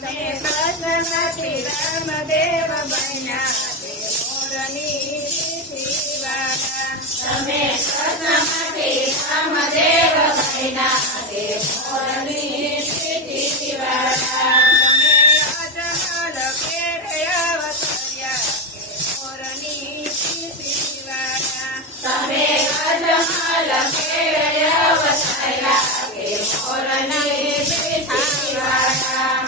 રામદેવ બન્યા મોરની તમે કૃષ્ણમાંથી રામદેવ બન્યા મોરની Shivala Thank you.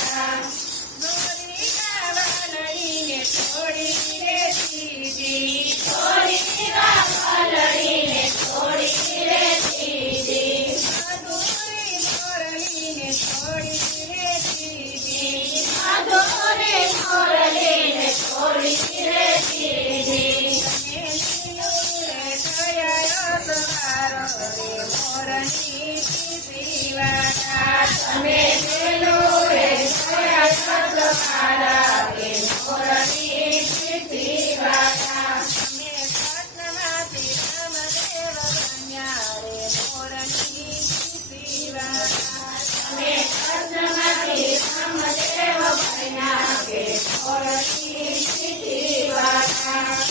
Thank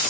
you.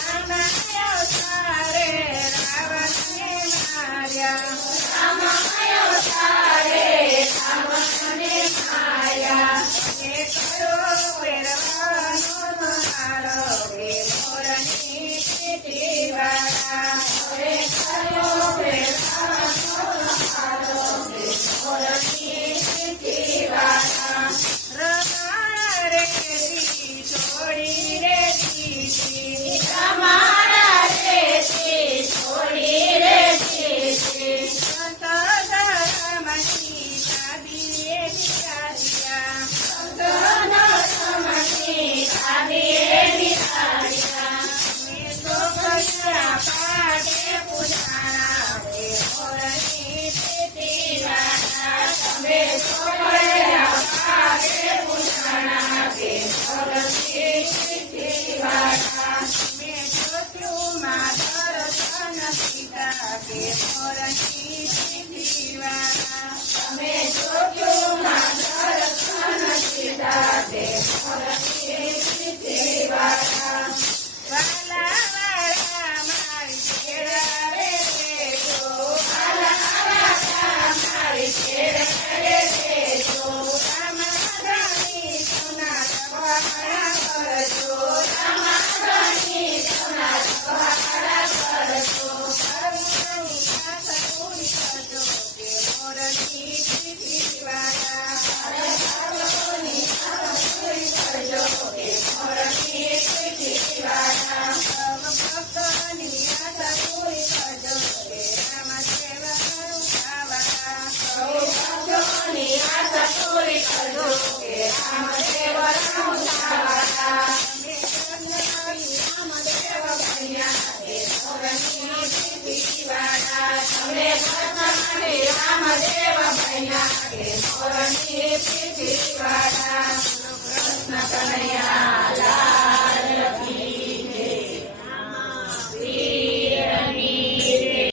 Yes. Morni પીઠીવાળા